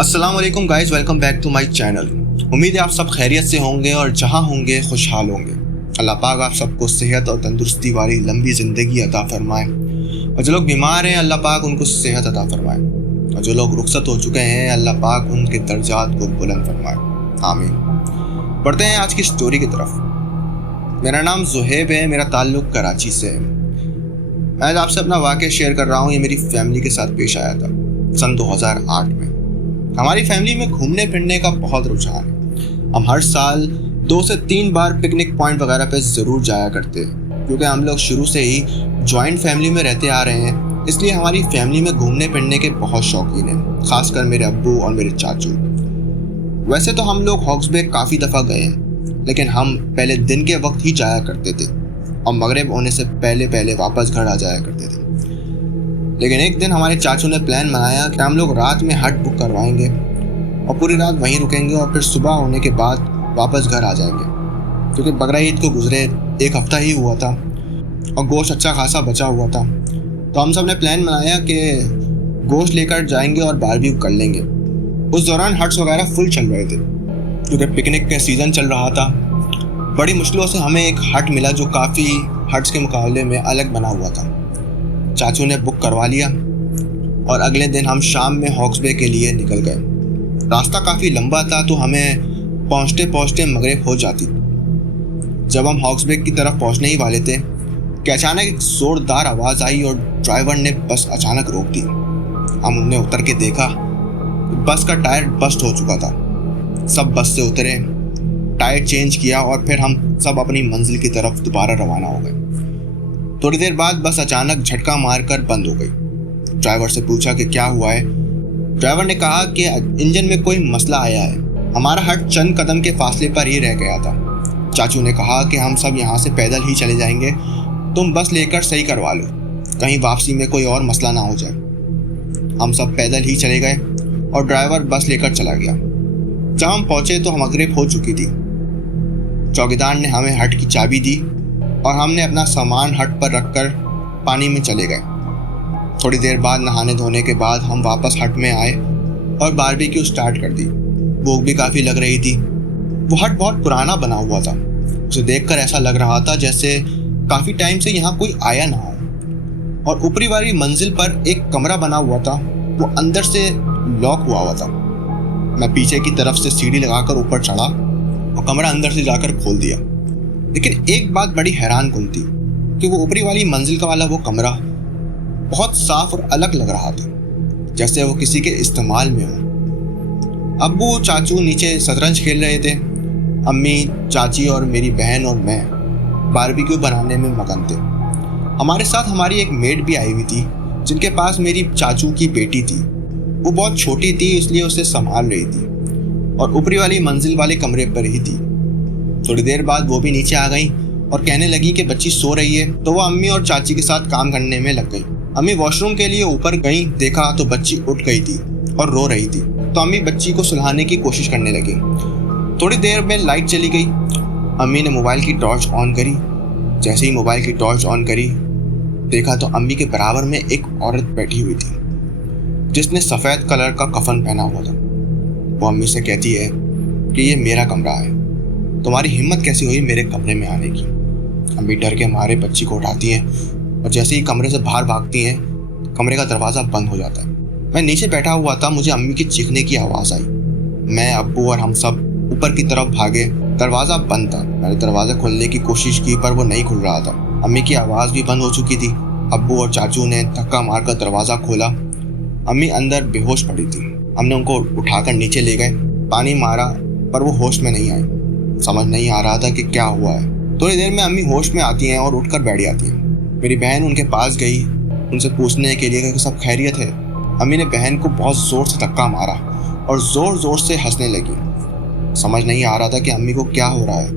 अस्सलाम वालेकुम guys, welcome back to my channel. उम्मीद है आप सब खैरियत से होंगे और जहां होंगे खुशहाल होंगे। अल्लाह पाक आप सबको सेहत और तंदुरुस्ती वाली लंबी ज़िंदगी अता फरमाए, और जो लोग बीमार हैं अल्लाह पाक उनको सेहत अता फरमाए, और जो लोग रुखसत हो चुके हैं अल्लाह पाक उनके दर्जात को बुलंद फरमाए। आमीन। बढ़ते हैं आज की स्टोरी की तरफ। मेरा नाम ज़ुहैब है, मेरा ताल्लुक़ कराची से है। मैं आज आपसे अपना वाक़या शेयर कर रहा हूँ। ये मेरी फैमिली के साथ पेश आया था सन 2008 में। हमारी फैमिली में घूमने फिरने का बहुत रुझान है। हम हर साल 2 से 3 बार पिकनिक पॉइंट वगैरह पे ज़रूर जाया करते हैं, क्योंकि हम लोग शुरू से ही जॉइंट फैमिली में रहते आ रहे हैं। इसलिए हमारी फैमिली में घूमने फिरने के बहुत शौकीन हैं, खासकर मेरे अब्बू और मेरे चाचू। वैसे तो हम लोग हॉक्स बे काफ़ी दफ़ा गए हैं, लेकिन हम पहले दिन के वक्त ही जाया करते थे और मगरिब होने से पहले वापस घर आ जाया करते थे। लेकिन एक दिन हमारे चाचू ने प्लान बनाया कि हम लोग रात में हट बुक करवाएंगे और पूरी रात वहीं रुकेंगे और फिर सुबह होने के बाद वापस घर आ जाएंगे, क्योंकि बकरा ईद को गुजरे 1 हफ्ता ही हुआ था और गोश्त अच्छा खासा बचा हुआ था। तो हम सब ने प्लान बनाया कि गोश्त लेकर जाएंगे और बारबेक्यू कर लेंगे। उस दौरान हट्स वगैरह फुल चल रहे थे, क्योंकि पिकनिक का सीज़न चल रहा था। बड़ी मुश्किलों से हमें एक हट मिला जो काफ़ी हट्स के मुकाबले में अलग बना हुआ था। चाचू ने बुक करवा लिया और अगले दिन हम शाम में हॉक्स बे के लिए निकल गए। रास्ता काफ़ी लंबा था, तो हमें पहुंचते पहुंचते मगरिब हो जाती। जब हम हॉक्स बे की तरफ पहुंचने ही वाले थे कि अचानक एक ज़ोरदार आवाज़ आई और ड्राइवर ने बस अचानक रोक दी। हमने उतर के देखा, बस का टायर बस्ट हो चुका था। सब बस से उतरे, टायर चेंज किया और फिर हम सब अपनी मंजिल की तरफ दोबारा रवाना हो गए। थोड़ी देर बाद बस अचानक झटका मारकर बंद हो गई। ड्राइवर से पूछा कि क्या हुआ है। ड्राइवर ने कहा कि इंजन में कोई मसला आया है। हमारा हट चंद कदम के फासले पर ही रह गया था। चाचू ने कहा कि हम सब यहाँ से पैदल ही चले जाएंगे, तुम बस लेकर सही करवा लो, कहीं वापसी में कोई और मसला ना हो जाए। हम सब पैदल ही चले गए और ड्राइवर बस लेकर चला गया। जब हम पहुँचे तो मगरिब हो चुकी थी। चौकीदार ने हमें हट की चाबी दी और हमने अपना सामान हट पर रखकर पानी में चले गए। थोड़ी देर बाद नहाने धोने के बाद हम वापस हट में आए और बारबेक्यू स्टार्ट कर दी। भूख भी काफ़ी लग रही थी। वो हट बहुत पुराना बना हुआ था। उसे देखकर ऐसा लग रहा था जैसे काफ़ी टाइम से यहाँ कोई आया ना हो। और ऊपरी वाली मंजिल पर एक कमरा बना हुआ था, वो अंदर से लॉक हुआ था। मैं पीछे की तरफ से सीढ़ी लगाकर ऊपर चढ़ा और कमरा अंदर से जाकर खोल दिया। लेकिन एक बात बड़ी हैरान कुन थी कि वो ऊपरी वाली मंजिल का वाला वो कमरा बहुत साफ और अलग लग रहा था, जैसे वो किसी के इस्तेमाल में हो। अब्बू चाचू नीचे शतरंज खेल रहे थे। अम्मी, चाची और मेरी बहन और मैं बारबेक्यू बनाने में मगन थे। हमारे साथ हमारी एक मेड भी आई हुई थी, जिनके पास मेरी चाचू की बेटी थी। वो बहुत छोटी थी, इसलिए उसे संभाल रही थी और ऊपरी वाली मंजिल वाले कमरे पर ही थी। थोड़ी देर बाद वो भी नीचे आ गई और कहने लगी कि बच्ची सो रही है, तो वो अम्मी और चाची के साथ काम करने में लग गई। अम्मी वॉशरूम के लिए ऊपर गई, देखा तो बच्ची उठ गई थी और रो रही थी। तो अम्मी बच्ची को सुलाने की कोशिश करने लगी। थोड़ी देर में लाइट चली गई। अम्मी ने मोबाइल की टॉर्च ऑन करी। जैसे ही मोबाइल की टॉर्च ऑन करी, देखा तो अम्मी के बराबर में एक औरत बैठी हुई थी, जिसने सफ़ेद कलर का कफन पहना हुआ था। वो अम्मी से कहती है कि ये मेरा कमरा है, तुम्हारी हिम्मत कैसी हुई मेरे कमरे में आने की। अम्मी डर के मारे बच्ची को उठाती हैं और जैसे ही कमरे से बाहर भागती हैं, कमरे का दरवाज़ा बंद हो जाता है। मैं नीचे बैठा हुआ था, मुझे अम्मी की चीखने की आवाज़ आई। मैं, अब्बू और हम सब ऊपर की तरफ भागे। दरवाज़ा बंद था। मैंने दरवाज़ा खोलने की कोशिश की, पर वो नहीं खुल रहा था। अम्मी की आवाज़ भी बंद हो चुकी थी। अब्बू और चाचू ने धक्का मारकर दरवाज़ा खोला। अम्मी अंदर बेहोश पड़ी थी। हमने उनको उठाकर नीचे ले गए, पानी मारा, पर वो होश में नहीं आई। समझ नहीं आ रहा था कि क्या हुआ है। थोड़ी देर में अम्मी होश में आती हैं और उठकर बैठ जाती हैं। मेरी बहन उनके पास गई, उनसे पूछने के लिए कि सब खैरियत है। अम्मी ने बहन को बहुत ज़ोर से धक्का मारा और ज़ोर ज़ोर से हंसने लगी। समझ नहीं आ रहा था कि अम्मी को क्या हो रहा है।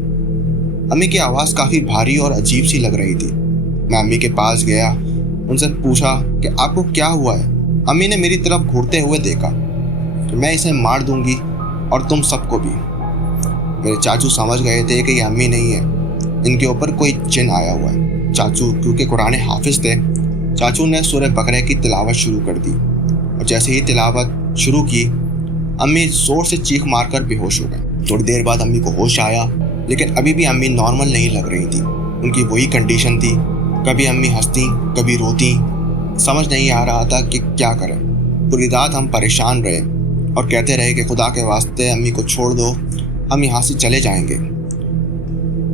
अम्मी की आवाज़ काफ़ी भारी और अजीब सी लग रही थी। मैं अम्मी के पास गया, उनसे पूछा कि आपको क्या हुआ है। अम्मी ने मेरी तरफ घूरते हुए देखा कि मैं इसे मार दूंगी और तुम सबको भी। मेरे चाचू समझ गए थे कि ये अम्मी नहीं है, इनके ऊपर कोई जिन आया हुआ है। चाचू क्योंकि कुरान हाफिज थे, चाचू ने सूरह बकरा की तिलावत शुरू कर दी और जैसे ही तिलावत शुरू की अम्मी जोर से चीख मारकर बेहोश हो गई। थोड़ी देर बाद अम्मी को होश आया, लेकिन अभी भी अम्मी नॉर्मल नहीं लग रही थी। उनकी वही कंडीशन थी, कभी अम्मी हंसती कभी रोती। समझ नहीं आ रहा था कि क्या करें। पूरी रात हम परेशान रहे और कहते रहे कि खुदा के वास्ते अम्मी को छोड़ दो, हम यहाँ से चले जाएंगे।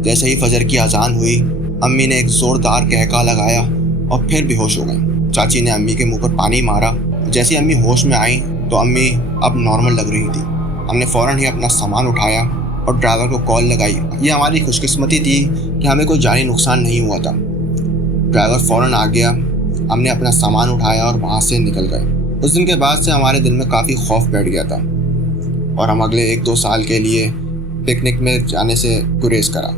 जैसे ही फजर की अजान हुई, अम्मी ने एक जोरदार कहका लगाया और फिर बेहोश हो गई। चाची ने अम्मी के मुंह पर पानी मारा। जैसे अम्मी होश में आई तो अम्मी अब नॉर्मल लग रही थी। हमने फ़ौरन ही अपना सामान उठाया और ड्राइवर को कॉल लगाई। ये हमारी खुशकिस्मती थी कि हमें कोई जानी नुकसान नहीं हुआ था। ड्राइवर फ़ौरन आ गया। हमने अपना सामान उठाया और वहाँ से निकल गए। उस दिन के बाद से हमारे दिल में काफ़ी खौफ बैठ गया था और हम अगले 1-2 साल के लिए पिकनिक में जाने से गुरेज करा।